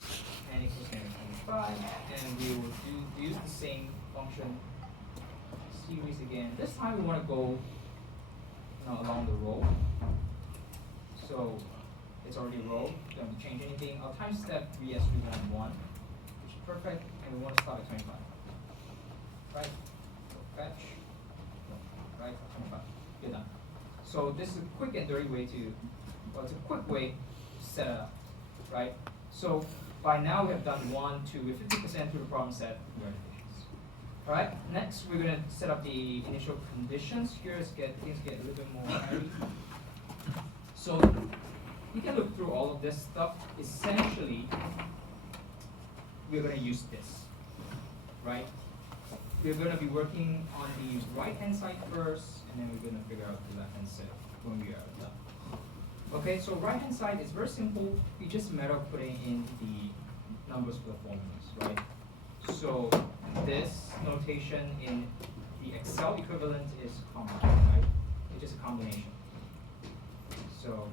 n equals -25, and we will use the same function series again. This time we want to go along the row. So it's already a row, don't change anything. Our time step we as we want 1, which is perfect, and we want to start at 25. Right? So fetch, right, 25. You're done. So this is a quick and dirty way to, well, it's a quick way to set it up, right? So by now we have done 1, 2, we're 50% through the problem set. We're in efficiency. All right, next we're going to set up the initial conditions. Here things get a little bit more hairy. So you can look through all of this stuff. Essentially, we're going to use this, right? We're going to be working on the right-hand side first, and then we're going to figure out the left-hand side when we are done. Okay, so right-hand side is very simple. You just matter of putting in the numbers for the formulas, right? So this notation in the Excel equivalent is common, right? It's just a combination. So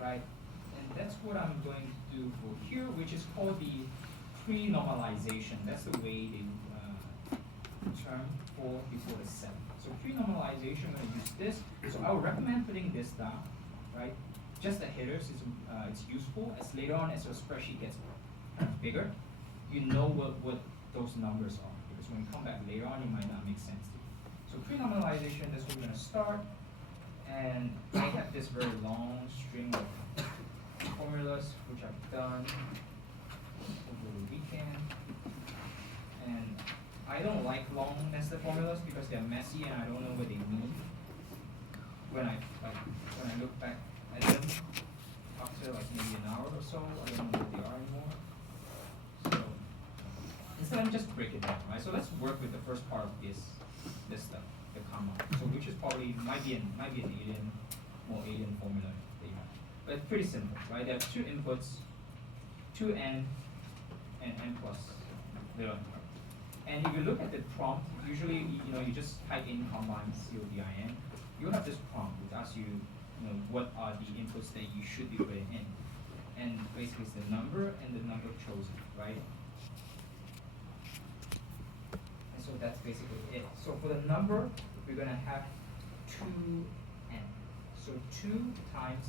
right, and that's what I'm going to do for here, which is called the pre-normalization. That's the way the term for before the 7. So pre-normalization, I'm going to use this. So I would recommend putting this down, right? Just the headers is it's useful as later on as your spreadsheet gets kind of bigger, you know what those numbers are, because when you come back later on, it might not make sense to you. So pre-normalization, that's where we're going to start. And I have this very long string of formulas which I've done over the weekend. And I don't like long nested formulas because they're messy and I don't know what they mean. When I look back at them after like maybe an hour or so, I don't know what they are anymore. So instead, let me just break it down, right? So let's work with the first part of this stuff, the comma. So which is probably might be an more alien formula that you have. But it's pretty simple, right? There are 2 inputs, 2n and n plus little n. And if you look at the prompt, usually you just type in combine CODIN. You'll have this prompt which asks you, what are the inputs that you should be putting in. And basically it's the number and the number chosen, right? And so that's basically it. So for the number, we're going to have 2n. So 2 times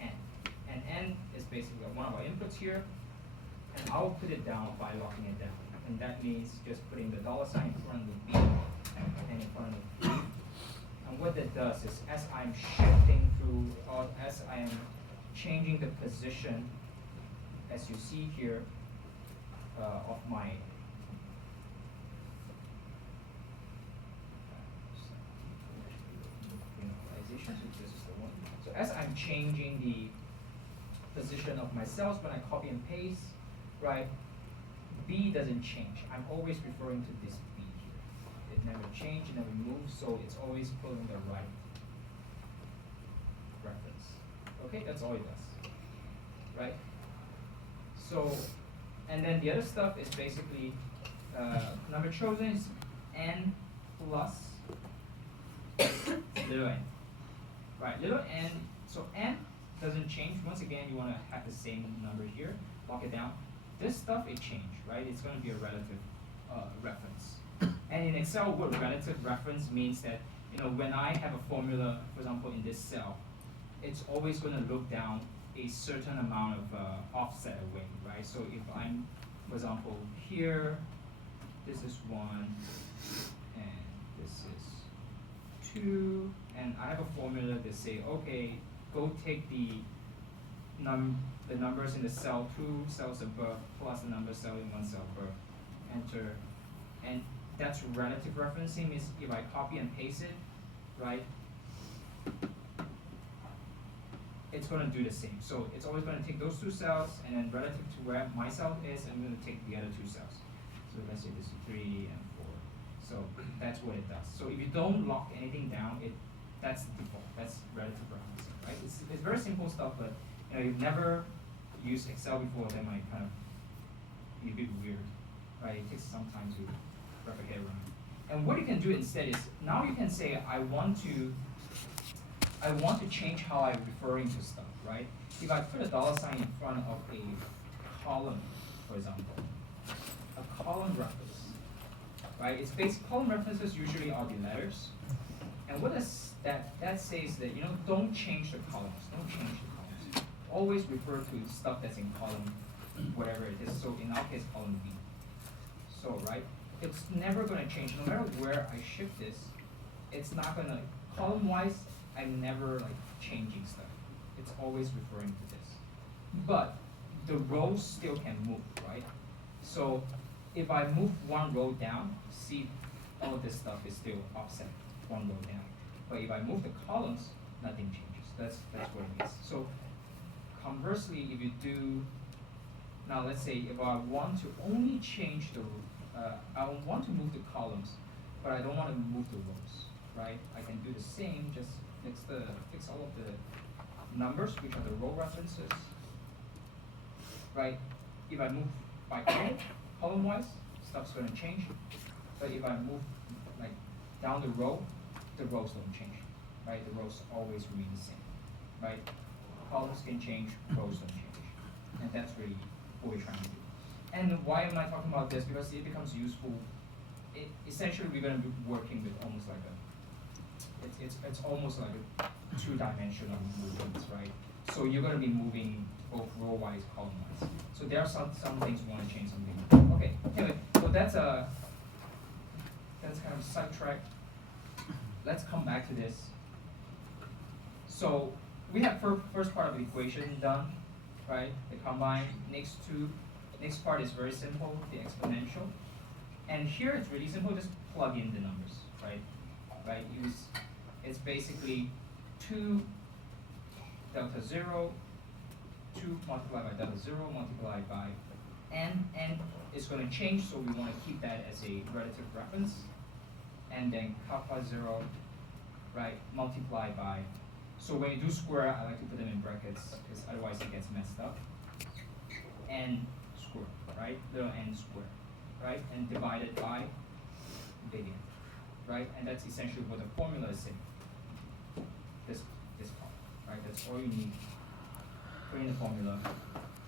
n. And n is basically one of our inputs here. And I'll put it down by locking it down. And that means just putting the $sign in front of the b and in front of the 3. And what that does is as I'm shifting through, or as I am changing the position, as you see here, of my realization, so this is the one. So as I'm changing the position of my cells when I copy and paste, right, B doesn't change. I'm always referring to this B here. It never changed, it never moved, so it's always pulling the right reference. Okay, that's all it does, right? So, and then the other stuff is basically number chosen is n plus little n, right? Little n, so n doesn't change. Once again, you want to have the same number here. Lock it down. This stuff, it changed, right? It's going to be a relative reference. And in Excel, what relative reference means that, when I have a formula, for example, in this cell, it's always going to look down a certain amount of offset away, right? So if I'm, for example, here, this is 1, and this is 2, and I have a formula that say, okay, go take the numbers in the cell 2 cells above plus the number cell in 1 cell above, enter, and that's relative referencing. Is if I copy and paste it, right, it's going to do the same. So it's always going to take those 2 cells, and then relative to where my cell is, I'm going to take the other 2 cells. So let's say this is 3 and 4. So that's what it does. So if you don't lock anything down, that's the default. That's relative referencing, right? It's very simple stuff, but you've never used Excel before, that might kind of be a bit weird, right? It takes some time to replicate around. And what you can do instead is, now you can say, I want to I want to change how I'm referring to stuff, right? If I put a dollar sign in front of a column, for example, a column reference, right? It's based, column references usually are the letters. And what does that says that, you know, don't change the columns, don't change the columns. Always refer to stuff that's in column, whatever it is. So in our case, column B. So, right, it's never gonna change, no matter where I shift this, it's not gonna, column-wise, I'm never like changing stuff. It's always referring to this. But the rows still can move, right? So if I move one row down, see all of this stuff is still offset one row down. But if I move the columns, nothing changes. That's what it is. So conversely, if you do, now let's say if I want to only change the, I want to move the columns, but I don't want to move the rows, right? I can do the same, just fix all of the numbers, which are the row references, right? If I move by column-wise, stuff's gonna change. But if I move like down the rows don't change, right? The rows always remain the same, right? Columns can change, rows don't change. And that's really what we're trying to do. And why am I talking about this? Because it becomes useful. Essentially, we're gonna be working with almost like it's almost like a two-dimensional movement, right? So you're gonna be moving both row-wise, column-wise. So there are some things we want to change, something. Okay. Anyway, so that's kind of sidetrack. Let's come back to this. So we have first part of the equation done, right? The combine. Next part is very simple, the exponential. And here it's really simple. Just plug in the numbers, right? Right. It's basically 2 delta 0, 2 multiplied by delta 0 multiplied by n. N is going to change, so we want to keep that as a relative reference. And then kappa 0, right, multiplied by, so when you do square, I like to put them in brackets, because otherwise it gets messed up. N square, right, little n square, right, and divided by big N, right, and that's essentially what the formula is saying. This part, right, that's all you need. Put in the formula.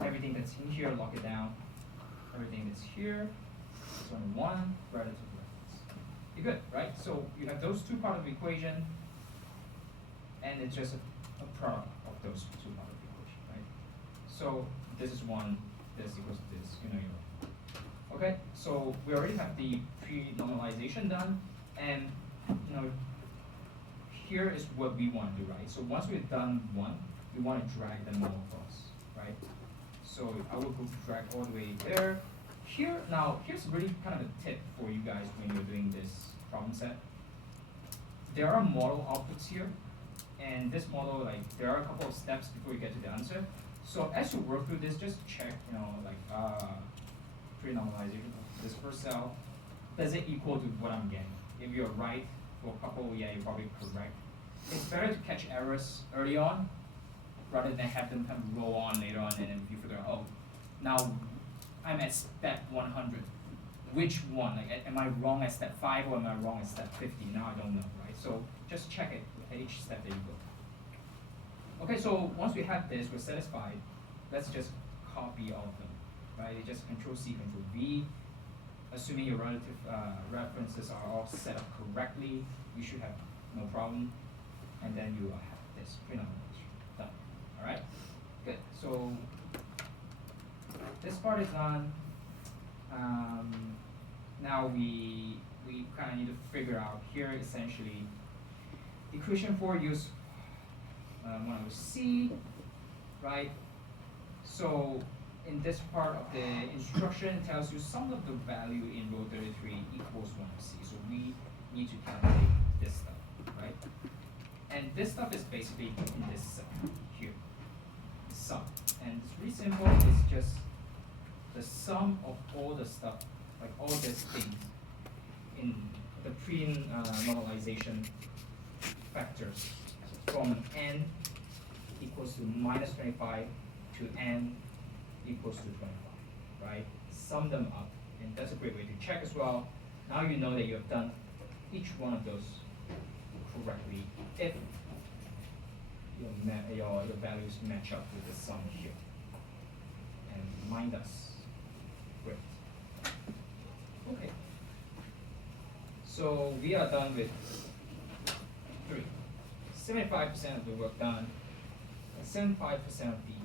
Everything that's in here, lock it down. Everything that's here is only one relative reference. You're good, right? So you have those two parts of the equation, and it's just a product of those two parts of the equation, right? So this is one, this equals to this, you know you're right. Okay, so we already have the pre-normalization done, and you know, here is what we want to do, right? So once we've done one, we want to drag them all across, right? So I will go drag all the way there. Here, now, here's really kind of a tip for you guys when you're doing this problem set. There are model outputs here, and this model, like, there are a couple of steps before you get to the answer. So as you work through this, just check, you know, like, pre-normalization of this first cell. Does it equal to what I'm getting? If you're right for a couple, yeah, you're probably correct. It's better to catch errors early on, rather than have them kind of roll on later on, and then you figure out, oh, now I'm at step 100. Which one? Like, am I wrong at step 5 or am I wrong at step 50? Now I don't know, right? So just check it at each step that you go. Okay, so once we have this, we're satisfied. Let's just copy all of them, right? You just Control C, Control V. Assuming your relative references are all set up correctly, you should have no problem. And then you have this pre-normalization done. All right, good. So this part is done. Now we kind of need to figure out here essentially equation 4 use 1 over C, right? So in this part of the instruction, it tells you sum of the value in row 33 equals 1 over C. So we need to calculate this stuff, right? And this stuff is basically in this cell here, sum. And it's really simple. It's just the sum of all the stuff, like all these things in the pre-normalization factors from n equals to minus 25 to n equals to 25, right? Sum them up, and that's a great way to check as well. Now you know that you have done each one of those correctly if your values match up with the sum here. And mine does. Great. Okay. So we are done with 3. 75% of the work done, and 75% of the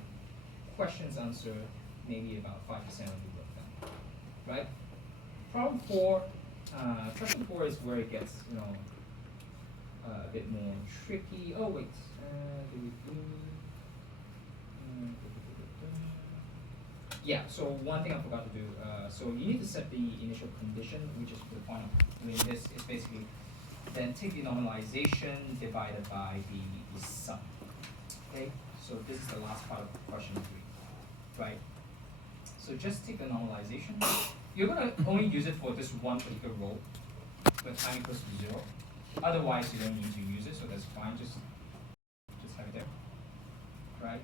questions answered, maybe about 5% of the work done. Right? Problem 4, question 4 is where it gets, a bit more tricky. Oh wait, yeah, so one thing I forgot to do, so you need to set the initial condition, which is the point of doing this, is basically then take the normalization divided by the sum. Okay, so this is the last part of question 3, right? So just take the normalization. You're gonna only use it for this one particular row, when time equals to 0. Otherwise, you don't need to use it, so that's fine. Just have it there, right?